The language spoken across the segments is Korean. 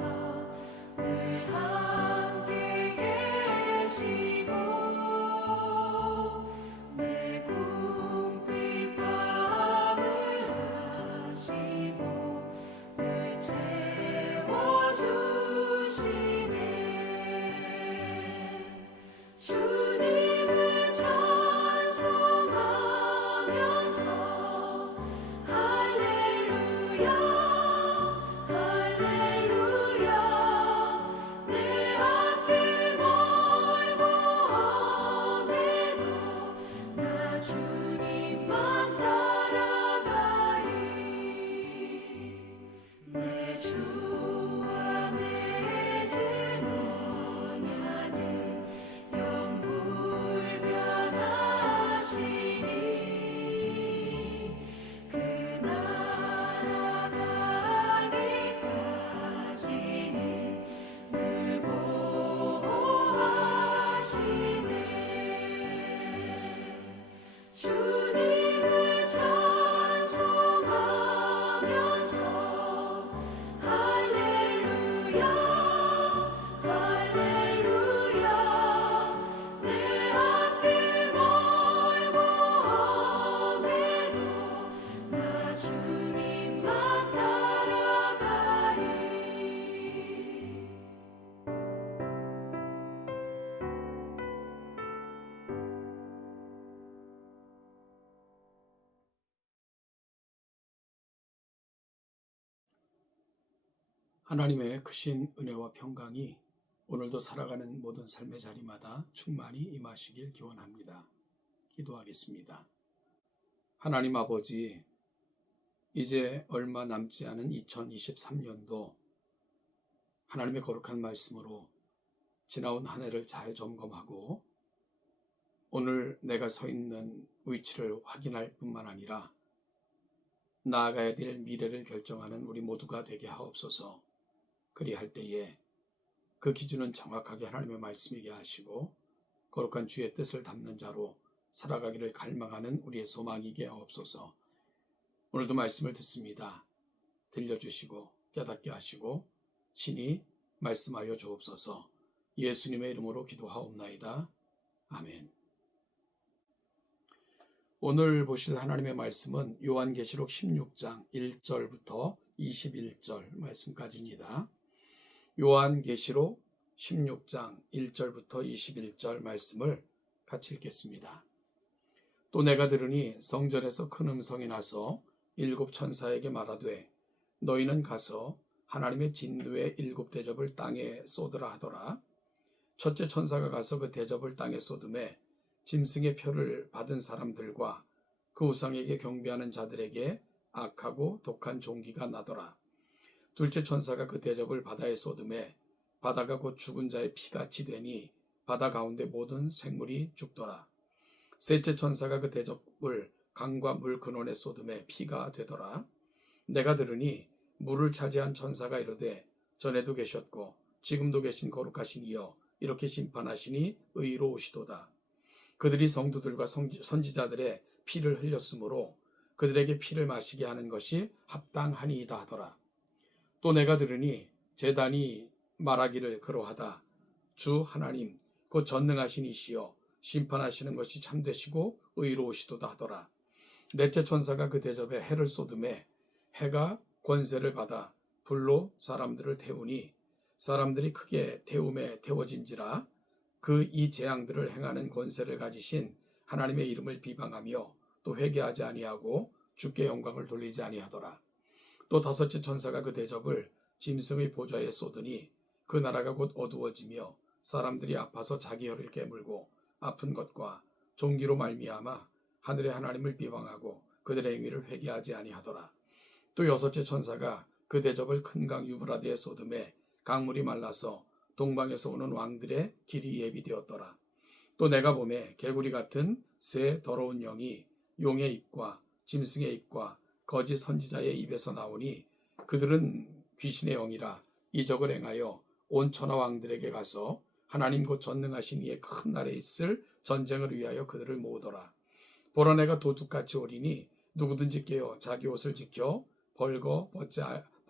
늘 함께 계시고 내 궁핍함을 아시고 늘 채워주시네. 주님을 찬송하면서 할렐루야 할렐루야. 내 앞길 멀고 험해도 나 주님만 따라가리. 내 주와 맺은 언약은 영불변하시니 그 나라 가기까지는 늘 보호하시네. 주님을 찬송하면서 할렐루야 할렐루야. 내 앞길 멀고 험해도 나 주님만 따라가리. 하나님의 크신 은혜와 평강이 오늘도 살아가는 모든 삶의 자리마다 충만히 임하시길 기원합니다. 기도하겠습니다. 하나님 아버지, 이제 얼마 남지 않은 2023년도 하나님의 거룩한 말씀으로 지나온 한 해를 잘 점검하고 오늘 내가 서 있는 위치를 확인할 뿐만 아니라 나아가야 될 미래를 결정하는 우리 모두가 되게 하옵소서. 그리할 때에 그 기준은 정확하게 하나님의 말씀이게 하시고 거룩한 주의 뜻을 담는 자로 살아가기를 갈망하는 우리의 소망이게 하옵소서. 오늘도 말씀을 듣습니다. 들려주시고 깨닫게 하시고 친히 말씀하여 주옵소서. 예수님의 이름으로 기도하옵나이다. 아멘. 오늘 보실 하나님의 말씀은 요한계시록 16장 1절부터 21절 말씀까지입니다. 요한계시록 16장 1절부터 21절 말씀을 같이 읽겠습니다. 또 내가 들으니 성전에서 큰 음성이 나서 일곱 천사에게 말하되 너희는 가서 하나님의 진노의 일곱 대접을 땅에 쏟으라 하더라. 첫째 천사가 가서 그 대접을 땅에 쏟음에 짐승의 표를 받은 사람들과 그 우상에게 경배하는 자들에게 악하고 독한 종기가 나더라. 둘째 천사가 그 대접을 바다에 쏟음에 바다가 곧 죽은 자의 피같이 되니 바다 가운데 모든 생물이 죽더라. 셋째 천사가 그 대접을 강과 물 근원에 쏟음에 피가 되더라. 내가 들으니 물을 차지한 천사가 이르되 전에도 계셨고 지금도 계신 거룩하신 이여 이렇게 심판하시니 의로우시도다. 그들이 성도들과 선지자들의 피를 흘렸으므로 그들에게 피를 마시게 하는 것이 합당하니이다 하더라. 또 내가 들으니 제단이 말하기를 그러하다. 주 하나님 곧 전능하신 이시여 심판하시는 것이 참되시고 의로우시도다 하더라. 넷째 천사가 그 대접에 해를 쏟음에 해가 권세를 받아 불로 사람들을 태우니 사람들이 크게 태움에 태워진지라. 그 이 재앙들을 행하는 권세를 가지신 하나님의 이름을 비방하며 또 회개하지 아니하고 주께 영광을 돌리지 아니하더라. 또 다섯째 천사가 그 대접을 짐승의 보좌에 쏟으니 그 나라가 곧 어두워지며 사람들이 아파서 자기 혀를 깨물고 아픈 것과 종기로 말미암아 하늘의 하나님을 비방하고 그들의 행위를 회개하지 아니하더라. 또 여섯째 천사가 그 대접을 큰 강 유브라데에 쏟음에 강물이 말라서 동방에서 오는 왕들의 길이 예비되었더라. 또 내가 보매 개구리 같은 새 더러운 영이 용의 입과 짐승의 입과 거짓 선지자의 입에서 나오니 그들은 귀신의 영이라 이적을 행하여 온 천하 왕들에게 가서 하나님 곧 전능하신 이의 큰 날에 있을 전쟁을 위하여 그들을 모으더라. 보라 내가 도둑같이 오리니 누구든지 깨어 자기 옷을 지켜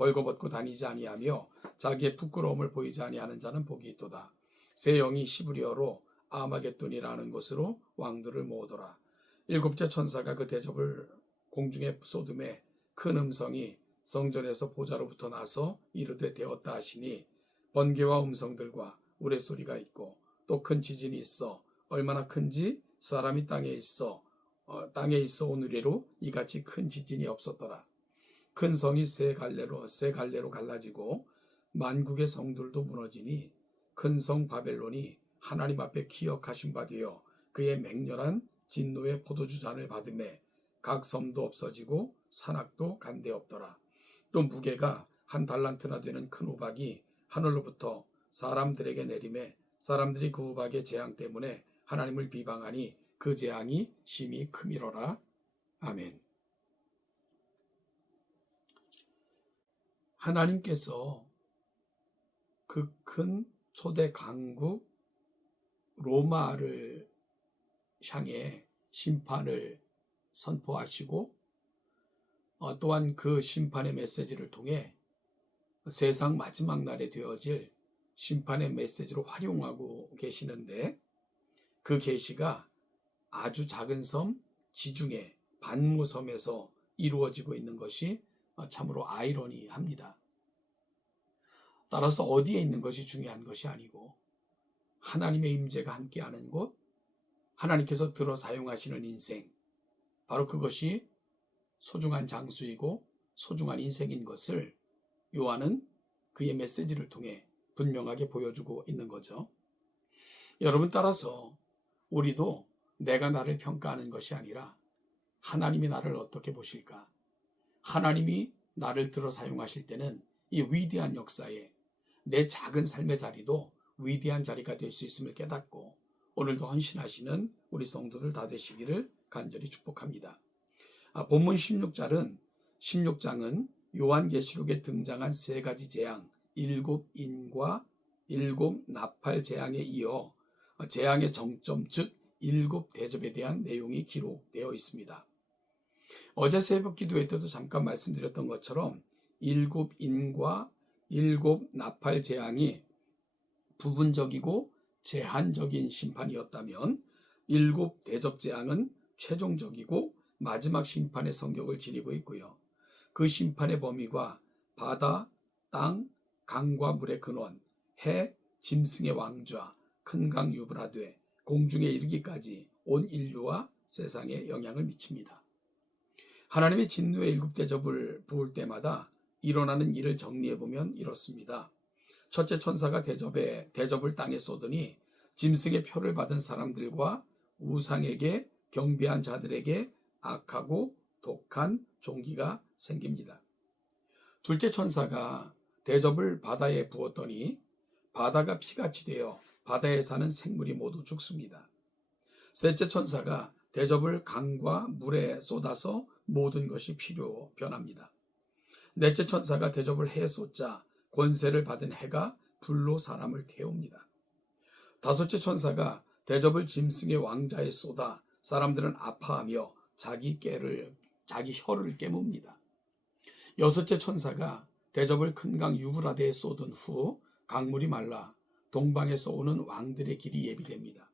벌거벗고 다니지 아니하며 자기의 부끄러움을 보이지 아니하는 자는 복이 있도다. 새 영이 시브리어로 아마겟돈이라는 곳으로 왕들을 모으더라. 일곱째 천사가 그 대접을 공중에 쏟음에 큰 음성이 성전에서 보좌로부터 나서 이르되 되었다 하시니 번개와 음성들과 우레소리가 있고 또 큰 지진이 있어 얼마나 큰지 사람이 땅에 있어 온 이래로 이같이 큰 지진이 없었더라. 큰 성이 세 갈래로 갈라지고 만국의 성들도 무너지니 큰 성 바벨론이 하나님 앞에 기억하신 바 되어 그의 맹렬한 진노의 포도주 잔을 받음에 각 섬도 없어지고 산악도 간데 없더라. 또 무게가 한 달란트나 되는 큰 우박이 하늘로부터 사람들에게 내림에 사람들이 그 우박의 재앙 때문에 하나님을 비방하니 그 재앙이 심히 크미로라. 아멘. 하나님께서 그 큰 초대 강국 로마를 향해 심판을 선포하시고 또한 그 심판의 메시지를 통해 세상 마지막 날에 되어질 심판의 메시지로 활용하고 계시는데 그 계시가 아주 작은 섬 지중해 반모섬에서 이루어지고 있는 것이 참으로 아이러니합니다. 따라서 어디에 있는 것이 중요한 것이 아니고 하나님의 임재가 함께하는 곳, 하나님께서 들어 사용하시는 인생, 바로 그것이 소중한 장수이고 소중한 인생인 것을 요한은 그의 메시지를 통해 분명하게 보여주고 있는 거죠. 여러분, 따라서 우리도 내가 나를 평가하는 것이 아니라 하나님이 나를 어떻게 보실까? 하나님이 나를 들어 사용하실 때는 이 위대한 역사에 내 작은 삶의 자리도 위대한 자리가 될 수 있음을 깨닫고 오늘도 헌신하시는 우리 성도들 다 되시기를 간절히 축복합니다. 본문 16장은 요한계시록에 등장한 세 가지 재앙, 7인과 7 나팔 재앙에 이어 재앙의 정점, 즉 7 대접에 대한 내용이 기록되어 있습니다. 어제 새벽 기도회 때도 잠깐 말씀드렸던 것처럼 7인과 7 나팔 재앙이 부분적이고 제한적인 심판이었다면 7 대접 재앙은 최종적이고 마지막 심판의 성격을 지니고 있고요. 그 심판의 범위가 바다, 땅, 강과 물의 근원, 해, 짐승의 왕좌, 큰 강 유브라데, 공중에 이르기까지 온 인류와 세상에 영향을 미칩니다. 하나님의 진노의 7 대접을 부을 때마다 일어나는 일을 정리해보면 이렇습니다. 첫째 천사가 대접을 땅에 쏟으니 짐승의 표를 받은 사람들과 우상에게 경배한 자들에게 악하고 독한 종기가 생깁니다. 둘째 천사가 대접을 바다에 부었더니 바다가 피같이 되어 바다에 사는 생물이 모두 죽습니다. 셋째 천사가 대접을 강과 물에 쏟아서 모든 것이 피로 변합니다. 넷째 천사가 대접을 해 쏟자 권세를 받은 해가 불로 사람을 태웁니다. 다섯째 천사가 대접을 짐승의 왕자에 쏟아 사람들은 아파하며 자기 혀를 깨뭅니다. 여섯째 천사가 대접을 큰 강 유브라데에 쏟은 후 강물이 말라 동방에서 오는 왕들의 길이 예비됩니다.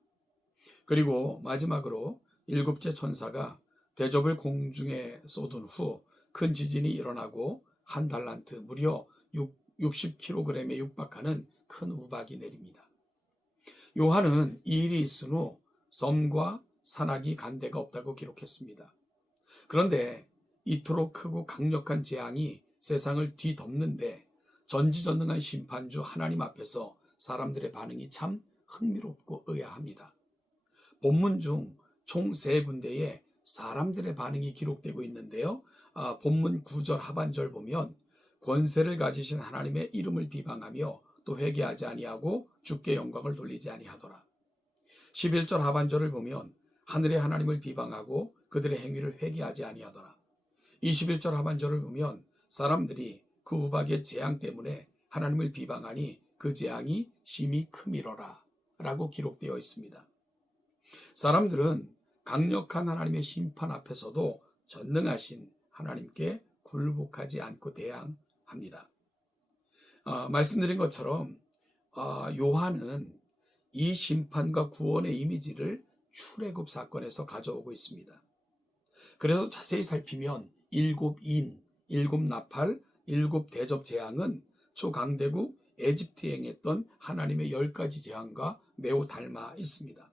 그리고 마지막으로 일곱째 천사가 대접을 공중에 쏟은 후 큰 지진이 일어나고 한 달란트 무려 60kg에 육박하는 큰 우박이 내립니다. 요한은 이 일이 있은 후 섬과 산악이 간 데가 없다고 기록했습니다. 그런데 이토록 크고 강력한 재앙이 세상을 뒤덮는데 전지전능한 심판주 하나님 앞에서 사람들의 반응이 참 흥미롭고 의아합니다. 본문 중 총 3군데에 사람들의 반응이 기록되고 있는데요. 본문 9절 하반절 보면 권세를 가지신 하나님의 이름을 비방하며 또 회개하지 아니하고 주께 영광을 돌리지 아니하더라. 11절 하반절을 보면 하늘의 하나님을 비방하고 그들의 행위를 회개하지 아니하더라. 21절 하반절을 보면 사람들이 그 우박의 재앙 때문에 하나님을 비방하니 그 재앙이 심히 크미러라 라고 기록되어 있습니다. 사람들은 강력한 하나님의 심판 앞에서도 전능하신 하나님께 굴복하지 않고 대항하고 합니다. 말씀드린 것처럼 요한은 이 심판과 구원의 이미지를 출애굽 사건에서 가져오고 있습니다. 그래서 자세히 살피면 일곱 인, 일곱 나팔, 일곱 대접 재앙은 초강대국 에집트에 행했던 하나님의 10가지 재앙과 매우 닮아 있습니다.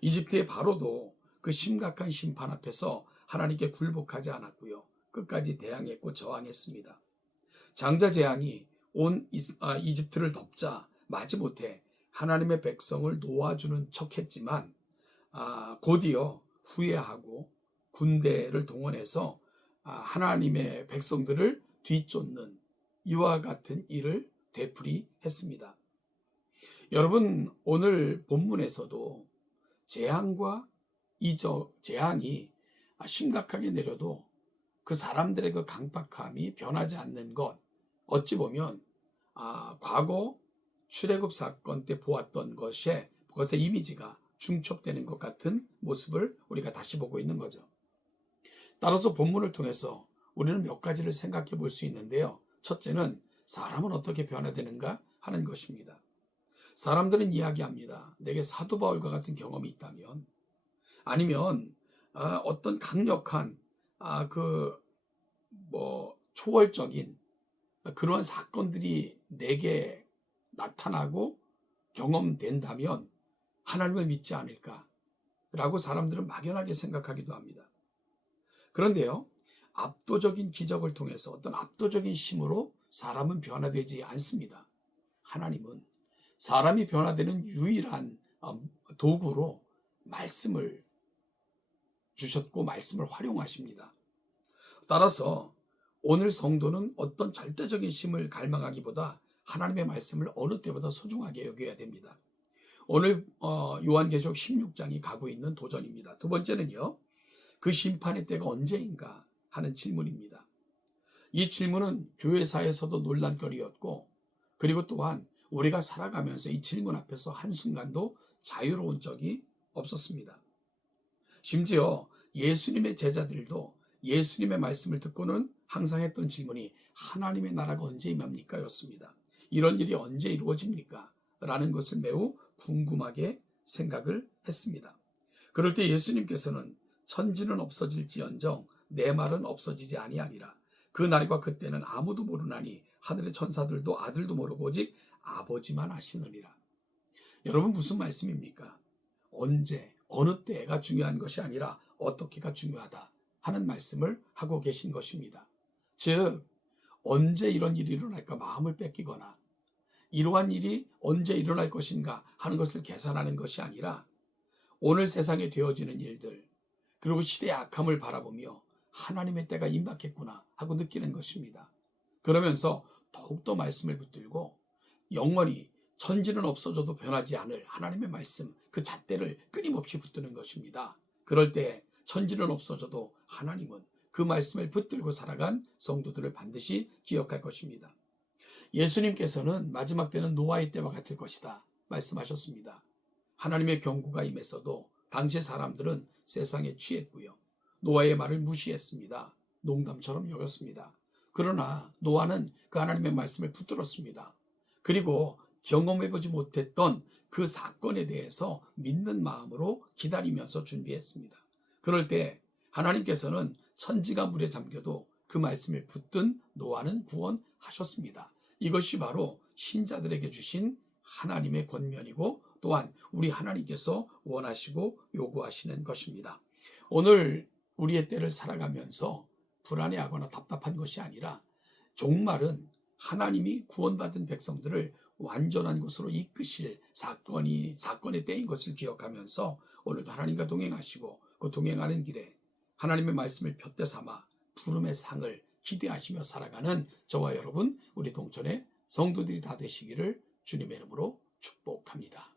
이집트의 바로도 그 심각한 심판 앞에서 하나님께 굴복하지 않았고요. 끝까지 대항했고 저항했습니다. 장자 재앙이 온 이집트를 덮자 마지못해 하나님의 백성을 놓아주는 척했지만 곧이어 후회하고 군대를 동원해서 하나님의 백성들을 뒤쫓는 이와 같은 일을 되풀이했습니다. 여러분, 오늘 본문에서도 재앙과 재앙이 심각하게 내려도 그 사람들의 그 강팍함이 변하지 않는 것, 어찌 보면 과거 출애굽 사건 때 보았던 그것의 이미지가 중첩되는 것 같은 모습을 우리가 다시 보고 있는 거죠. 따라서 본문을 통해서 우리는 몇 가지를 생각해 볼 수 있는데요. 첫째는 사람은 어떻게 변화되는가 하는 것입니다. 사람들은 이야기합니다. 내게 사도 바울과 같은 경험이 있다면, 아니면 어떤 강력한 초월적인 그러한 사건들이 내게 나타나고 경험된다면 하나님을 믿지 않을까라고 사람들은 막연하게 생각하기도 합니다. 그런데요, 압도적인 기적을 통해서 어떤 압도적인 힘으로 사람은 변화되지 않습니다. 하나님은 사람이 변화되는 유일한 도구로 말씀을 주셨고 말씀을 활용하십니다. 따라서 오늘 성도는 어떤 절대적인 힘을 갈망하기보다 하나님의 말씀을 어느 때보다 소중하게 여겨야 됩니다. 오늘 요한계시록 16장이 가고 있는 도전입니다. 두 번째는요, 그 심판의 때가 언제인가 하는 질문입니다. 이 질문은 교회사에서도 논란거리였고, 그리고 또한 우리가 살아가면서 이 질문 앞에서 한순간도 자유로운 적이 없었습니다. 심지어 예수님의 제자들도 예수님의 말씀을 듣고는 항상 했던 질문이 하나님의 나라가 언제 임합니까? 였습니다. 이런 일이 언제 이루어집니까? 라는 것을 매우 궁금하게 생각을 했습니다. 그럴 때 예수님께서는 천지는 없어질지언정 내 말은 없어지지 아니하리라. 그 날과 그때는 아무도 모르나니 하늘의 천사들도 아들도 모르고 오직 아버지만 아시느니라. 여러분, 무슨 말씀입니까? 언제, 어느 때가 중요한 것이 아니라 어떻게가 중요하다 하는 말씀을 하고 계신 것입니다. 즉, 언제 이런 일이 일어날까 마음을 뺏기거나 이러한 일이 언제 일어날 것인가 하는 것을 계산하는 것이 아니라 오늘 세상에 되어지는 일들, 그리고 시대의 악함을 바라보며 하나님의 때가 임박했구나 하고 느끼는 것입니다. 그러면서 더욱더 말씀을 붙들고 영원히 천지는 없어져도 변하지 않을 하나님의 말씀, 그 잣대를 끊임없이 붙드는 것입니다. 그럴 때 천지는 없어져도 하나님은 그 말씀을 붙들고 살아간 성도들을 반드시 기억할 것입니다. 예수님께서는 마지막 때는 노아의 때와 같을 것이다 말씀하셨습니다. 하나님의 경고가 임했어도 당시 사람들은 세상에 취했고요. 노아의 말을 무시했습니다. 농담처럼 여겼습니다. 그러나 노아는 그 하나님의 말씀을 붙들었습니다. 그리고 경험해보지 못했던 그 사건에 대해서 믿는 마음으로 기다리면서 준비했습니다. 그럴 때 하나님께서는 천지가 물에 잠겨도 그 말씀을 붙든 노아는 구원하셨습니다. 이것이 바로 신자들에게 주신 하나님의 권면이고 또한 우리 하나님께서 원하시고 요구하시는 것입니다. 오늘 우리의 때를 살아가면서 불안해하거나 답답한 것이 아니라 종말은 하나님이 구원받은 백성들을 완전한 곳으로 이끄실 사건의 때인 것을 기억하면서 오늘도 하나님과 동행하시고 그 동행하는 길에 하나님의 말씀을 푯대 삼아 부름의 상을 기대하시며 살아가는 저와 여러분, 우리 동천의 성도들이 다 되시기를 주님의 이름으로 축복합니다.